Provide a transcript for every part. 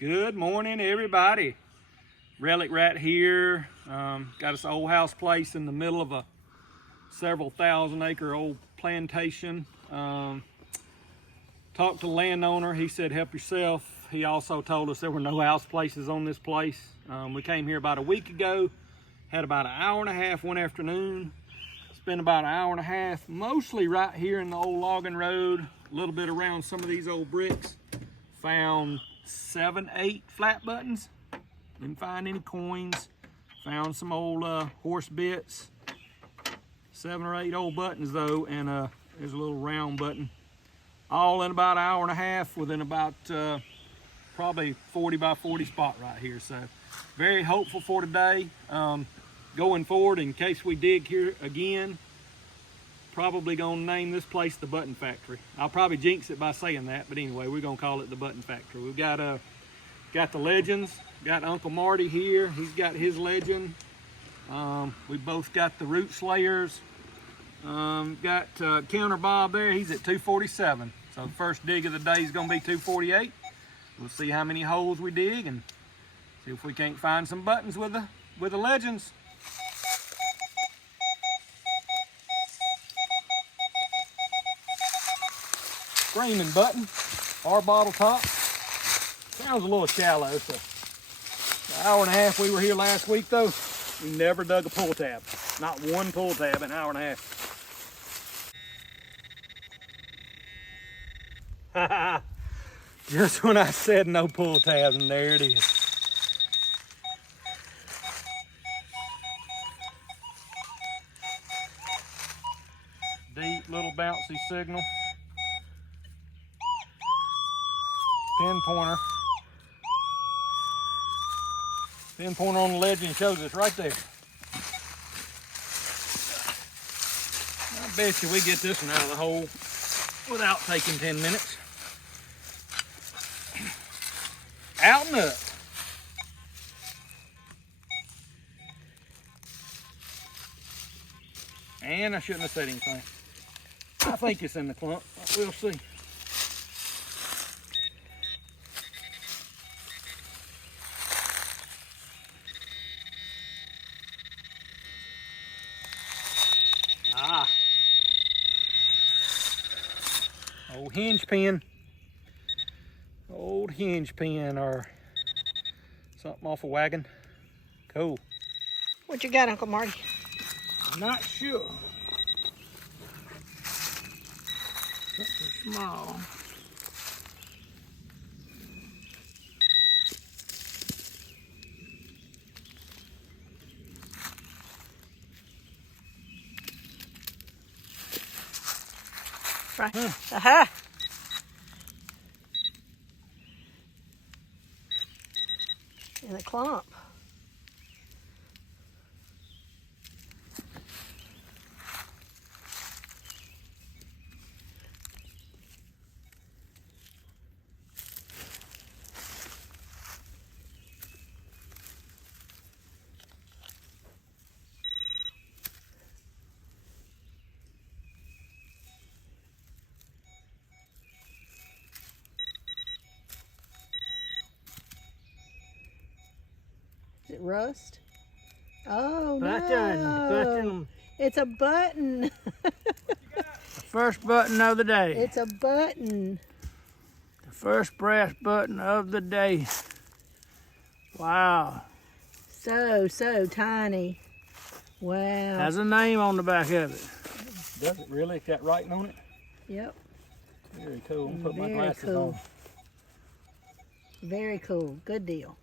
Good morning, everybody. R.A.T here. Got us an old house place in the middle of a several thousand acre old plantation. Talked to the landowner. He said help yourself. He also told us there were no house places on this place. We came here about a week ago. Had about an hour and a half one afternoon. Spent about an hour and a half mostly right here in the old logging road, a little bit around some of these old bricks. Found 7, 8 flat buttons. Didn't find any coins. Found some old horse bits. 7 or 8 old buttons though, and there's a little round button. All in about an hour and a half within about probably 40 by 40 spot right here. So very hopeful for today. Going forward, in case we dig here again, probably gonna name this place the Button Factory. I'll probably jinx it by saying that, but anyway, we're gonna call it the Button Factory. We've got the legends. Got Uncle Marty here. He's got his legend. We both got the root slayers. Got Counter Bob there. He's at 247. So the first dig of the day is gonna be 248. We'll see how many holes we dig and see if we can't find some buttons with the legends. Screaming button, our bottle top. Sounds a little shallow, so the hour and a half we were here last week though, we never dug a pull tab. Not one pull tab in an hour and a half. Just when I said no pull tabs, and there it is. Deep little bouncy signal. Pin pointer on the legend shows us right there. I bet you we get this one out of the hole without taking 10 minutes. Out and up. And I shouldn't have said anything. I think it's in the clump. We'll see. Old hinge pin. Old hinge pin or something off a wagon. Cool. What you got, Uncle Marty? I'm not sure. Something small. Right. Aha! In a clump. Is it rust? Oh, no. It's a button. The first button of the day. It's a button. The first brass button of the day. Wow. So tiny. Wow. Has a name on the back of it. Does it really? It's got writing on it? Yep. Very cool. I'm gonna put my Very glasses cool. on. Very cool. Good deal.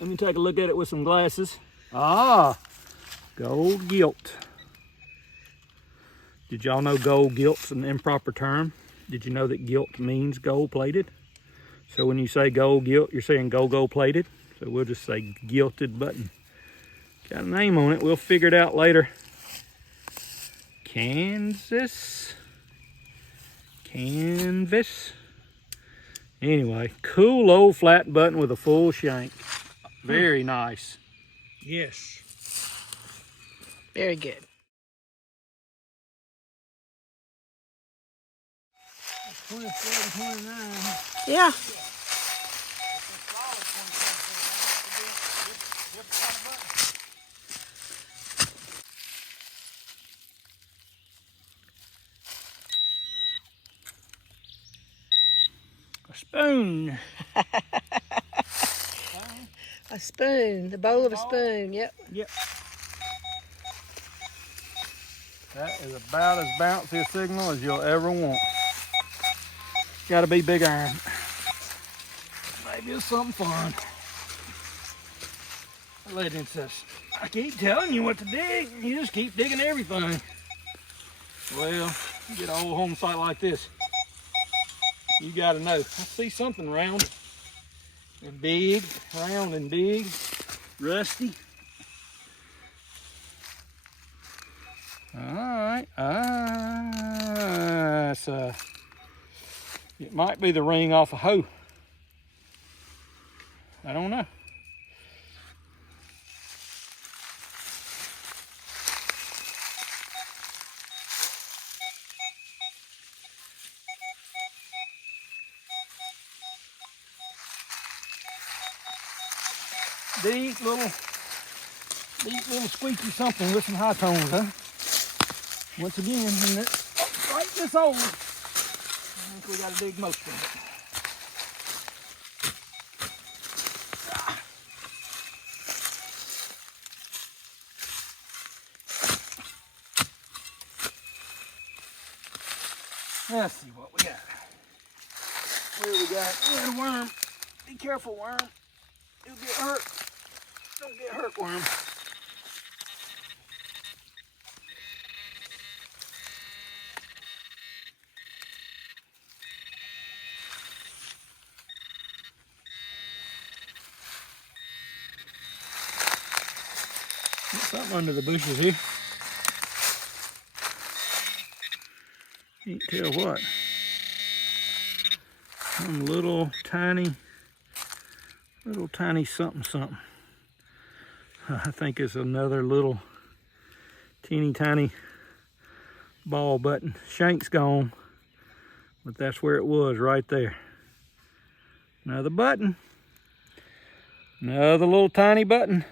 Let me take a look at it with some glasses. Ah, gold gilt. Did y'all know gold gilt's an improper term? Did you know that gilt means gold plated? So when you say gold gilt, you're saying gold plated. So we'll just say gilted button. Got a name on it. We'll figure it out later. Kansas. Canvas. Anyway, cool old flat button with a full shank. Very nice. Yes. Very good. 27, 29. Yeah. spoon. A spoon, the bowl of a spoon, yep. Yep. That is about as bouncy a signal as you'll ever want. Gotta be big iron. Maybe it's something fun. Legend says, I keep telling you what to dig, you just keep digging everything. Well, you get an old home site like this, you gotta know. I see something round and big, round and big, rusty. Alright, it might be the ring off a hoe. I don't know. Deep little squeaky something with some high tones, huh? Once again, in this, right this hole, I think we gotta dig most of it. Let's see what we got. Where we got? We got a worm. Be careful, worm. You'll get hurt. Don't get hurt, worm. There's something under the bushes here. Can't tell what. Some little tiny something. I think it's another little teeny tiny ball button. Shank's gone, but that's where it was, right there. Another button. Another little tiny button.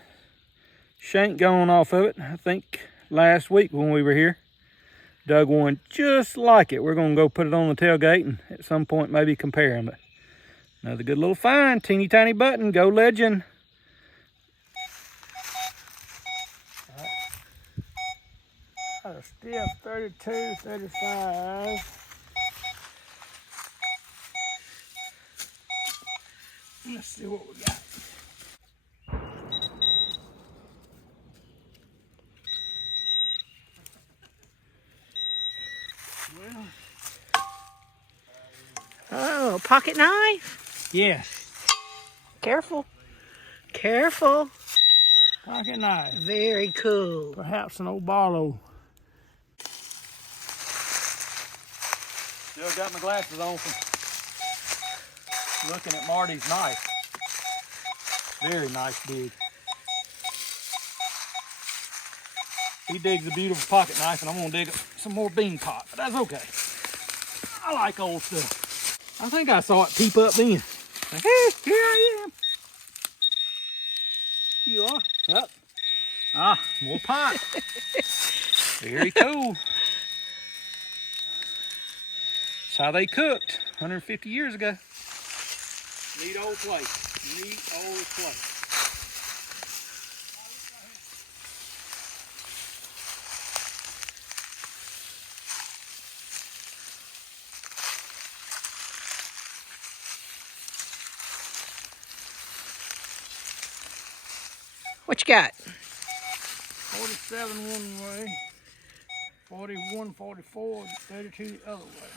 Shank gone off of it. I think last week when we were here, dug one just like it. We're gonna go put it on the tailgate and at some point maybe compare them. But another good little find, teeny tiny button. Go Legend. A stiff 32, 35. Let's see what we got. Well, Oh, pocket knife? yes, Careful. Careful. pocket knife. Very cool. Perhaps an old Barlow. Still got my glasses on from looking at Marty's knife. Very nice dig. He digs a beautiful pocket knife, and I'm gonna dig some more bean pot, but that's okay. I like old stuff. I think I saw it peep up then. Like, hey, here I am. You are. Yep. Ah, more pot. Very cool. That's how they cooked 150 years ago. Neat old place. Neat old place. What you got? 47 one way, 41, 44, 32 the other way.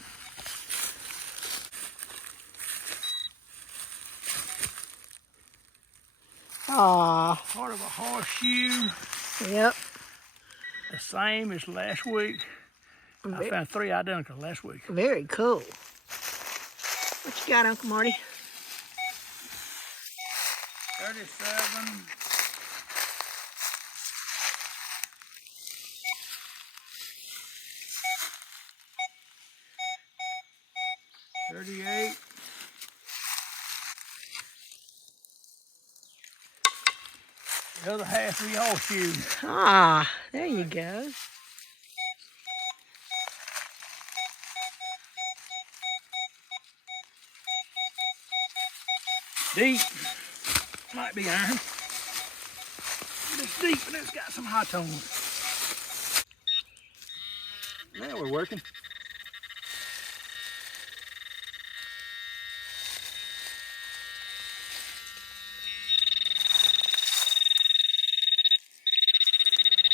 Aw. Part of a horseshoe, Yep. the same as last week. I found 3 identical last week. Very cool. What you got, Uncle Marty? 37, 38, the other half of the horseshoe. Ah, there you go. Deep. Might be iron. But it's deep and it's got some high tones. Now we're working.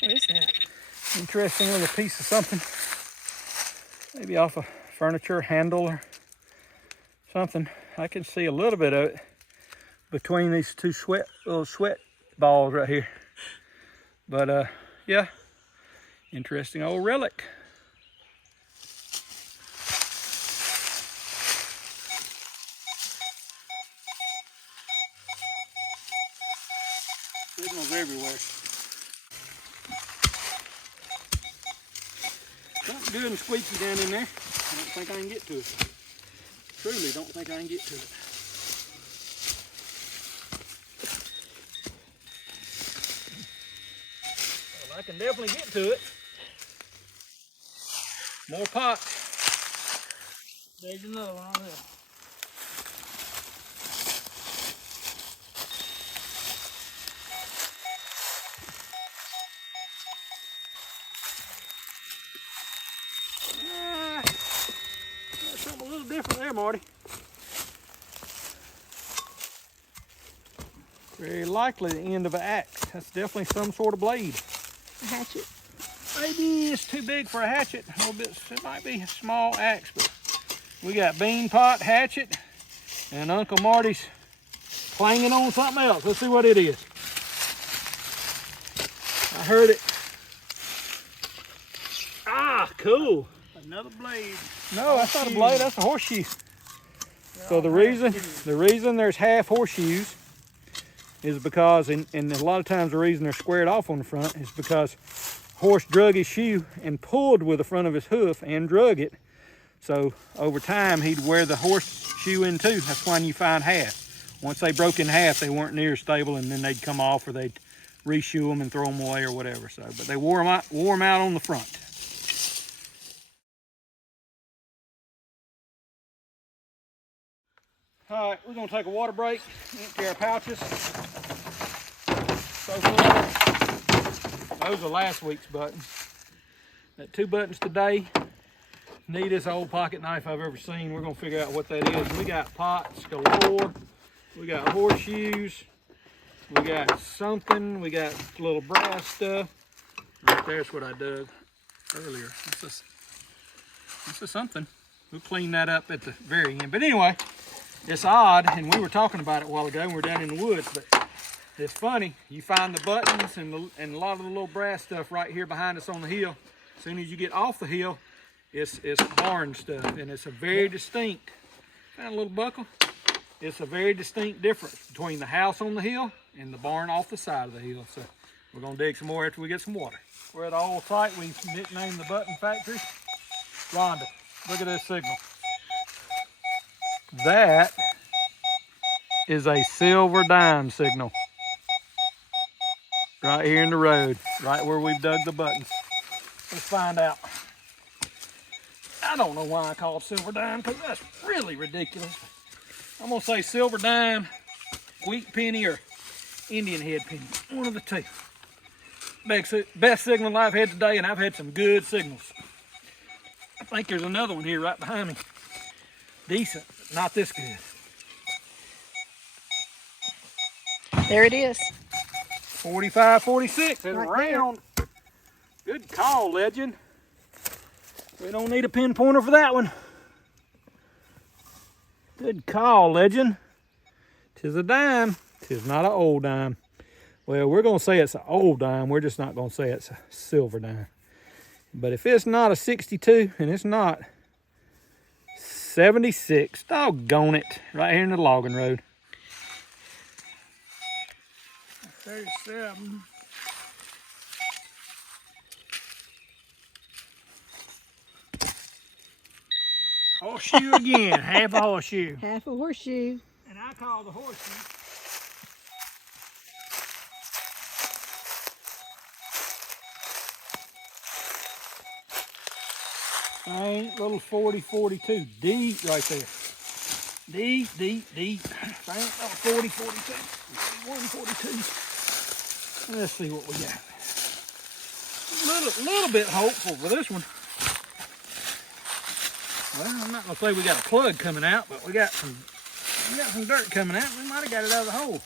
What is that? Interesting little piece of something. Maybe off a furniture handle or something. I can see a little bit of it between these two little sweat balls right here. But yeah, interesting old relic. Signals everywhere. Something good and squeaky down in there. I don't think I can get to it. Truly don't think I can get to it. Well, I can definitely get to it. More pots. There's another one on there. Got something a little different there, Marty. Very likely the end of an axe. That's definitely some sort of blade. A hatchet? Maybe it's too big for a hatchet. A little bit. It might be a small axe, but we got bean pot, hatchet, and Uncle Marty's clanging on something else. Let's see what it is. I heard it. Ah, cool. Another blade. No, that's not a blade. That's a horseshoe. So the reason there's half horseshoes is because, and a lot of times the reason they're squared off on the front is because horse drug his shoe and pulled with the front of his hoof and drug it. So over time he'd wear the horseshoe in too. That's when you find half. Once they broke in half, they weren't near stable, and then they'd come off, or they'd reshoe them and throw them away or whatever. So, but they wore them out on the front. All right, we're gonna take a water break, empty our pouches. So far, those are last week's buttons. Got 2 buttons today. Neatest old pocket knife I've ever seen. We're gonna figure out what that is. We got pots galore. We got horseshoes. We got something. We got little brass stuff. Right there's what I dug earlier. This is something. We'll clean that up at the very end. But anyway, it's odd, and we were talking about it a while ago, and we were down in the woods, but it's funny. You find the buttons and a lot of the little brass stuff right here behind us on the hill. As soon as you get off the hill, it's barn stuff, and it's a very distinct, kind of little buckle. It's a very distinct difference between the house on the hill and the barn off the side of the hill. So we're gonna dig some more after we get some water. We're at the old site we nicknamed the Button Factory. Rhonda, look at this signal. That is a silver dime signal. Right here in the road, right where we've dug the buttons. Let's find out. I don't know why I call it silver dime, because that's really ridiculous. I'm gonna say silver dime, wheat penny, or Indian head penny. One of the two. Best signal I've had today, and I've had some good signals. I think there's another one here right behind me. Decent, but not this good. There it is. 45, 46, it's Right round. Good call, legend. We don't need a pinpointer for that one. Good call, legend. 'Tis a dime. 'Tis not an old dime. Well, we're gonna say it's an old dime. We're just not gonna say it's a silver dime. But if it's not a 62, and it's not, 76, doggone it, right here in the logging road. 37. Horseshoe again, half a horseshoe. Half a horseshoe. And I call the horseshoe. Ain't little 40, 42, deep right there. Deep, deep, deep. Oh, 40, 42, 41, 42. Let's see what we got. Little bit hopeful for this one. Well, I'm not gonna say we got a plug coming out, but we got some dirt coming out. We might have got it out of the hole.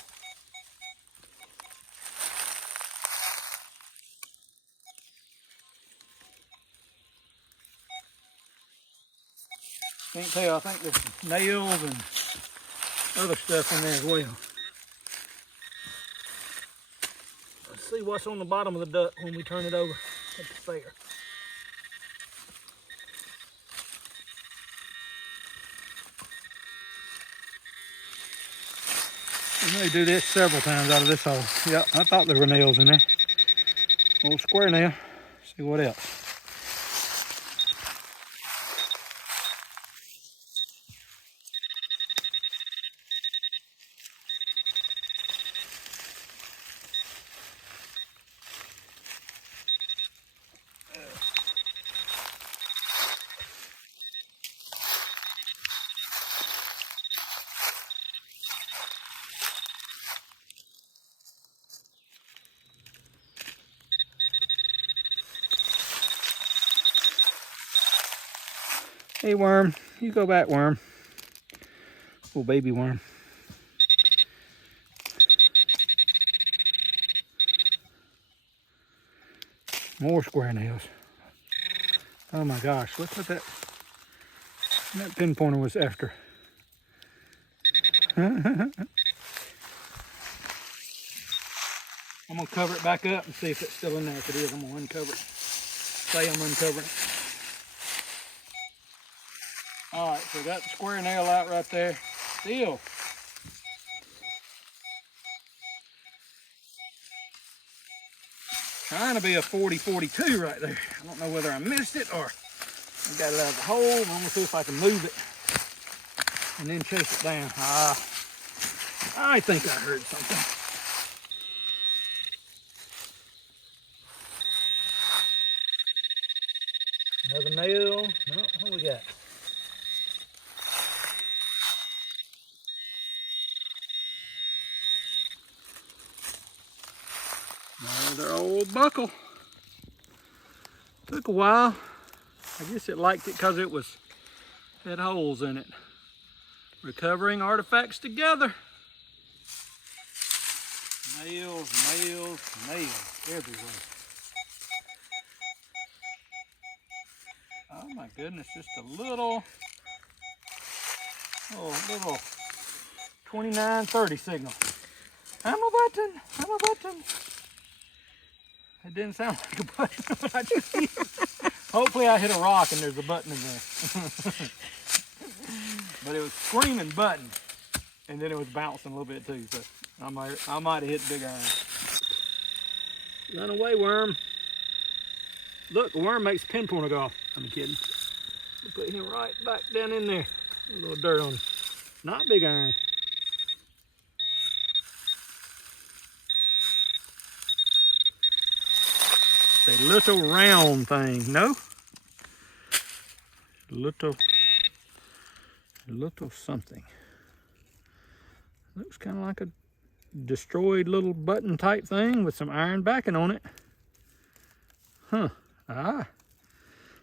Can't tell. I think there's some nails and other stuff in there as well. Let's see what's on the bottom of the duck when we turn it over at the fair. I may do this several times out of this hole. Yep, I thought there were nails in there. Old square nail. See what else. Hey worm, you go back, worm. Little baby worm. More square nails. Oh my gosh, look what that pinpointer was after. I'm gonna cover it back up and see if it's still in there. If it is, I'm gonna uncover it. Say I'm uncovering it. All right, so got the square nail out right there. Still. Trying to be a 40-42 right there. I don't know whether I missed it or I got it out of the hole. I'm gonna see if I can move it and then chase it down. I think I heard something. Another nail. No, what we got? Another old buckle. Took a while. I guess it liked it because it had holes in it. Recovering artifacts together. Nails, nails, nails everywhere. Oh my goodness, just a little 29-30 signal. I'm a button, I'm a button. It didn't sound like a button, but I just hit it. Hopefully I hit a rock and there's a button in there. But it was screaming button, and then it was bouncing a little bit too, so I might have hit big iron. Run away, worm. Look, the worm makes the pinpointer go off. I'm kidding. Put him right back down in there. A little dirt on him. Not big iron. It's a little round thing, no? Little something. Looks kind of like a destroyed little button type thing with some iron backing on it. Huh.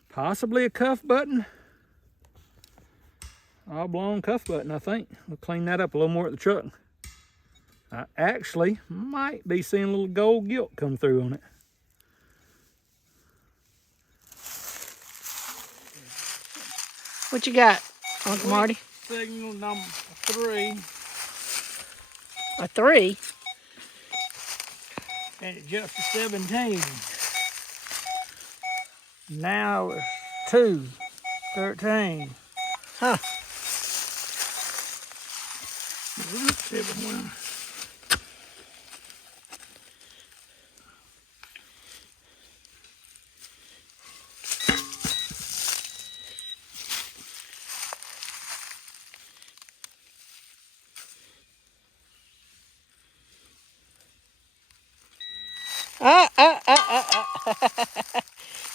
Possibly a cuff button. Oblong cuff button, I think. We'll clean that up a little more at the truck. I actually might be seeing a little gold gilt come through on it. What you got, Uncle Marty? Signal number 3. A 3? And it jumped to 17. Now it's 2, 13. Huh. 7.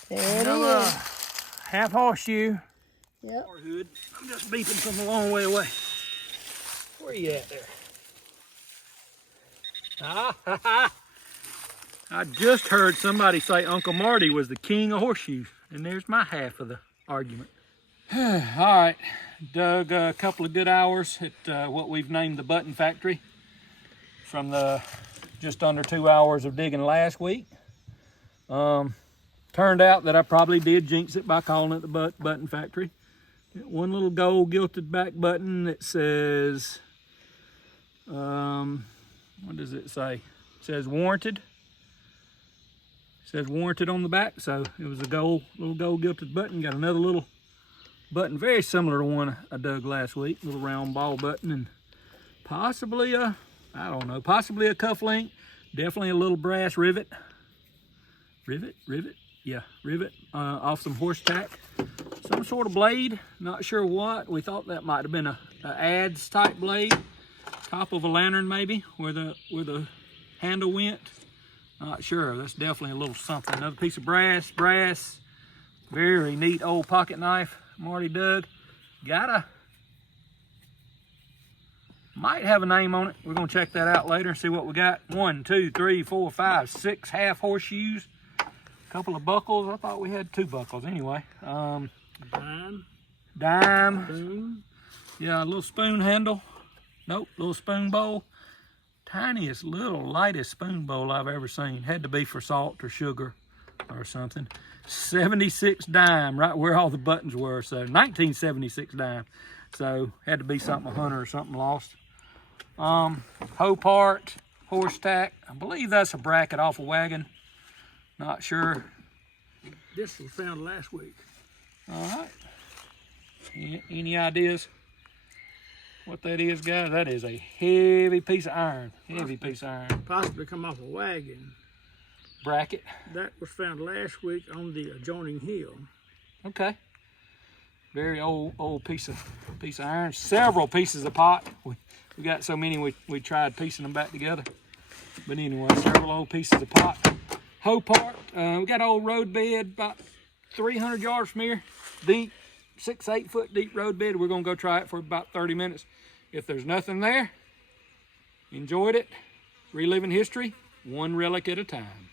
There it Another is. half horseshoe. Yep. Hood. I'm just beeping from a long way away. Where you at there? Ah, ha, ha. I just heard somebody say Uncle Marty was the king of horseshoes, and there's my half of the argument. All right, dug a couple of good hours at what we've named the Button Factory from the just under 2 hours of digging last week. Turned out that I probably did jinx it by calling it the Button Factory. One little gold gilded back button that says, what does it say? It says warranted. It says warranted on the back, so it was a little gold gilded button. Got another little button very similar to one I dug last week, little round ball button, and possibly possibly a cuff link, definitely a little brass rivet off some horse tack, some sort of blade, not sure what. We thought that might have been a adze type blade, top of a lantern maybe, where the handle went. Not sure. That's definitely a little something. Another piece of brass. Very neat old pocket knife Marty dug. Might have a name on it. We're gonna check that out later and see what we got. 1, 2, 3, 4, 5, 6 half horseshoes. A couple of buckles. I thought we had 2 buckles anyway. Dime. Spoon. Yeah, a little spoon handle. Nope, little spoon bowl. Tiniest little lightest spoon bowl I've ever seen. Had to be for salt or sugar or something. 76 dime, right where all the buttons were. So 1976 dime. So had to be something a hunter or something lost. Hoe part, horse tack. I believe that's a bracket off a wagon. Not sure. This was found last week. All right. Any ideas what that is, guys? That is a heavy piece of iron. Possibly come off a wagon. Bracket. That was found last week on the adjoining hill. Okay. Very old piece of iron. Several pieces of pot. We got so many we tried piecing them back together. But anyway, several old pieces of pot. Hoe part. We got an old road bed about 300 yards from here. Deep, 6-8 foot deep road bed. We're gonna go try it for about 30 minutes. If there's nothing there, enjoyed it. Reliving history, one relic at a time.